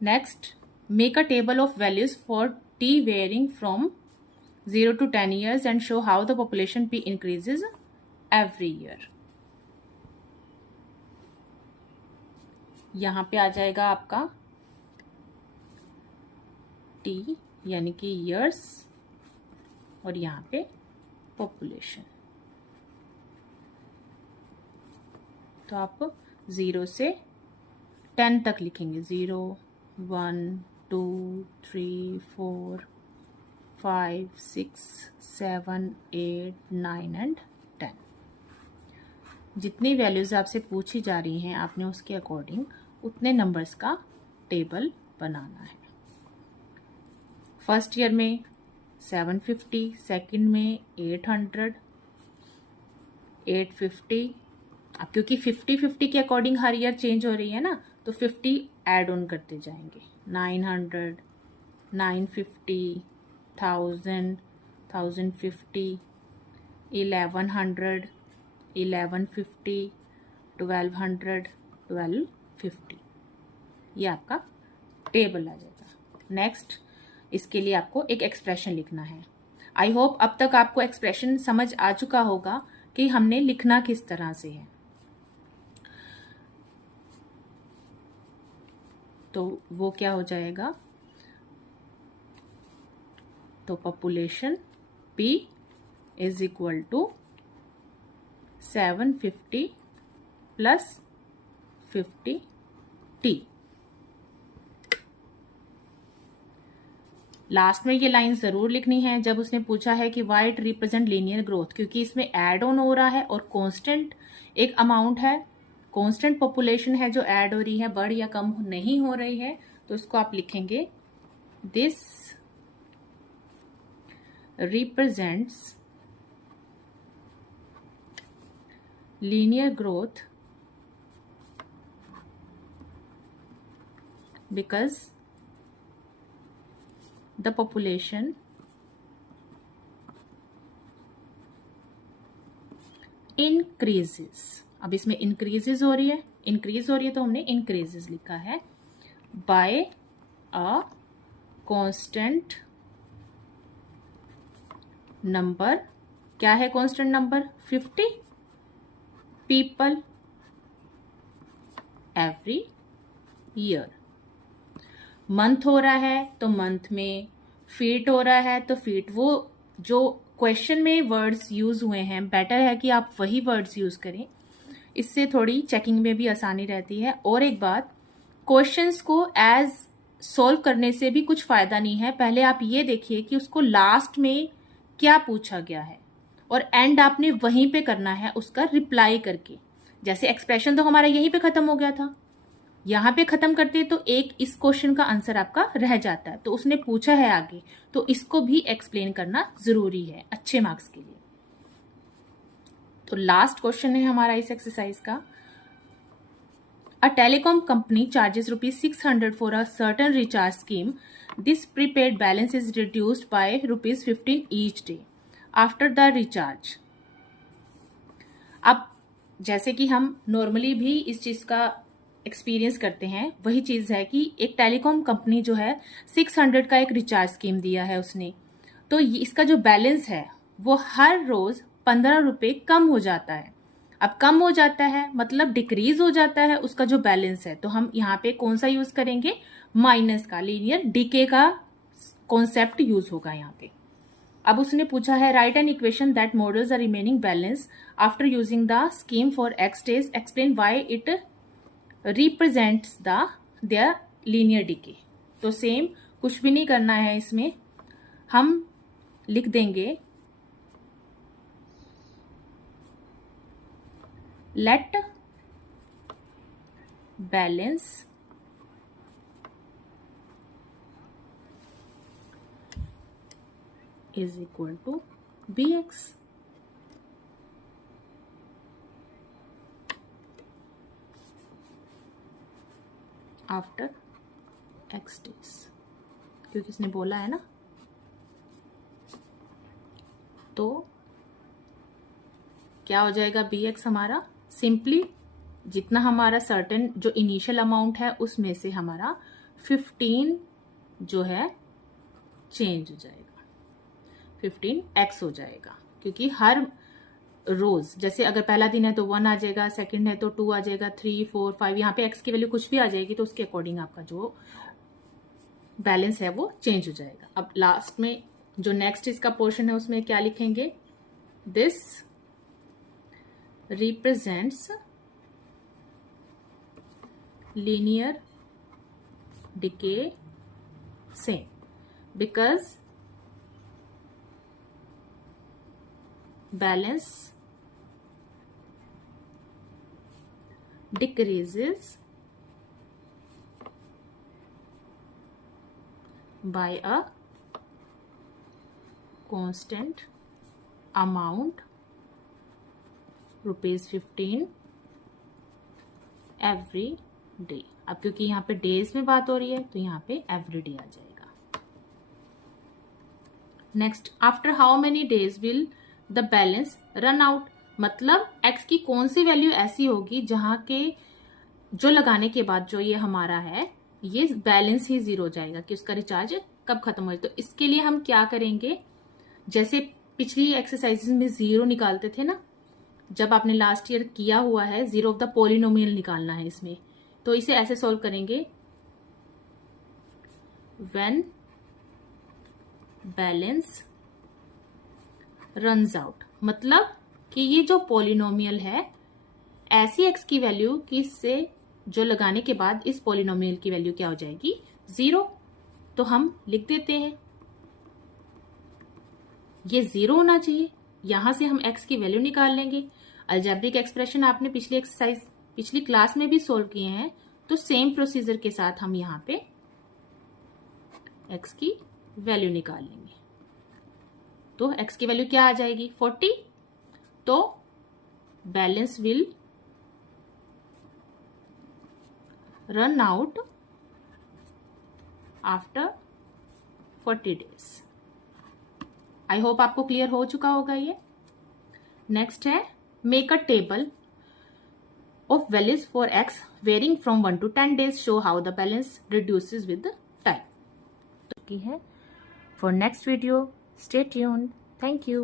Next, make a table of values for T wearing from 0 to 10 years and show how the population P increases every year. यहाँ पे आ जाएगा आपका T यानी कि years और यहाँ पे population. तो आप 0 से 10 तक लिखेंगे. 0, 1, 2, 3, 4, 5, 6, 7, 8, 9 एंड 10. जितनी वैल्यूज आपसे पूछी जा रही हैं आपने उसके अकॉर्डिंग उतने नंबर्स का टेबल बनाना है. फर्स्ट ईयर में 750, सेकंड में 800, 850. अब क्योंकि 50-50 के अकॉर्डिंग हर ईयर चेंज हो रही है ना, तो 50 ऐड ऑन करते जाएंगे. 900, 950, 1000, 1050, 1100, 1150, 1200, 1250. ये आपका टेबल आ जाएगा. नेक्स्ट, इसके लिए आपको एक एक्सप्रेशन लिखना है. आई होप अब तक आपको एक्सप्रेशन समझ आ चुका होगा कि हमने लिखना किस तरह से है. तो वो क्या हो जाएगा, तो population P is equal to 750 plus 50T. Last में ये लाइन जरूर लिखनी है जब उसने पूछा है कि why it represent linear growth, क्योंकि इसमें ऐड ऑन हो रहा है और कांस्टेंट एक अमाउंट है, कांस्टेंट पॉपुलेशन है जो ऐड हो रही है, बढ़ या कम नहीं हो रही है. तो इसको आप लिखेंगे this represents linear growth because the population increases. अब इसमें increases हो रही है, increase हो रही है तो हमने increases लिखा है by a constant नंबर. क्या है constant number? 50 people every year. Month हो रहा है तो मंथ में, फीट हो रहा है तो फीट. वो जो क्वेश्चन में वर्ड्स यूज हुए हैं बेटर है कि आप वही वर्ड्स यूज करें, इससे थोड़ी चेकिंग में भी आसानी रहती है. और एक बात, क्वेश्चंस को एज सॉल्व करने से भी कुछ फायदा नहीं है. पहले आप ये देखिए कि उसको लास्ट में क्या पूछा गया है और एंड आपने वहीं पे करना है उसका रिप्लाई करके. जैसे एक्सप्रेशन तो हमारा यहीं पे खत्म हो गया था, यहां पे खत्म करते तो एक इस क्वेश्चन का आंसर आपका रह जाता है. तो उसने पूछा है आगे, तो इसको भी एक्सप्लेन करना जरूरी है अच्छे मार्क्स के लिए. तो लास्ट क्वेश्चन है हमारा इस एक्सरसाइज का. A telecom company charges ₹600 for a certain recharge scheme. This prepaid balance is reduced by ₹15 each day after the recharge. अब जैसे कि हम नॉर्मली भी इस चीज का एक्सपीरियंस करते हैं, वही चीज है कि एक टेलीकॉम कंपनी जो है 600 का एक रिचार्ज स्कीम दिया है उसने. तो इसका जो बैलेंस है वो हर रोज 15 रुपए कम हो जाता है. अब कम हो जाता है मतलब डिक्रीज हो जाता है उसका जो बैलेंस है. तो हम यहाँ पे कौन सा यूज करेंगे? माइनस का, लीनियर डीके का कॉन्सेप्ट यूज होगा यहाँ पे. अब उसने पूछा है write an equation that models the remaining balance after using the scheme for x days, explain why it represents the their linear decay. तो सेम, कुछ भी नहीं करना है इसमें, हम लिख देंगे let balance is equal to bx. After x days, क्योंकि इसने बोला है ना. तो क्या हो जाएगा bx हमारा? सिंपली जितना हमारा सर्टेन जो इनिशियल अमाउंट है उसमें से हमारा 15 जो है चेंज हो जाएगा, 15x हो जाएगा, क्योंकि हर रोज जैसे अगर पहला दिन है तो 1 आ जाएगा, सेकंड है तो 2 आ जाएगा, 3, 4, 5, यहाँ पे x की वैल्यू कुछ भी आ जाएगी तो उसके अकॉर्डिंग आपका जो बैलेंस है वो चेंज हो जाएगा। अब लास्ट में जो नेक्स्ट इसका पोर्शन है उसमें क्या लिखेंगे, this represents linear decay same because balance decreases by a constant amount ₹15 every day. अब क्योंकि यहाँ पे डेज में बात हो रही है तो यहाँ पे एवरी डे आ जाएगा। Next, after how many days will the balance run out, मतलब x की कौन सी वैल्यू ऐसी होगी जहां के जो लगाने के बाद जो ये हमारा है ये बैलेंस ही 0 हो जाएगा कि उसका रिचार्ज कब खत्म हो जाए। तो इसके लिए हम क्या करेंगे, जैसे पिछली एक्सरसाइजेस में 0 निकालते थे ना, जब आपने लास्ट ईयर किया हुआ है, 0 ऑफ द पॉलिनोमियल निकालना है इसमें, तो इसे ऐसे सॉल्व करेंगे, व्हेन बैलेंस रन्स आउट, मतलब कि ये जो पॉलिनोमियल है ऐसी x की वैल्यू कि इससे जो लगाने के बाद इस पॉलिनोमियल की वैल्यू क्या हो जाएगी, 0। तो हम लिख देते हैं ये 0 होना चाहिए, यहां से हम x की वैल्यू निकाल लेंगे। अलजेब्रिक एक्सप्रेशन आपने पिछली एक्सरसाइज पिछली क्लास में भी सोल्व किए हैं, तो सेम प्रोसीजर के साथ हम यहाँ पे x की वैल्यू निकाल लेंगे। तो x की वैल्यू क्या आ जाएगी, 40। तो balance will run out after 40 days. I hope आपको क्लियर हो चुका होगा ये। नेक्स्ट है, make a table of values for x varying from 1 to 10 days, show how the balance reduces with the time. For next video, stay tuned. Thank you.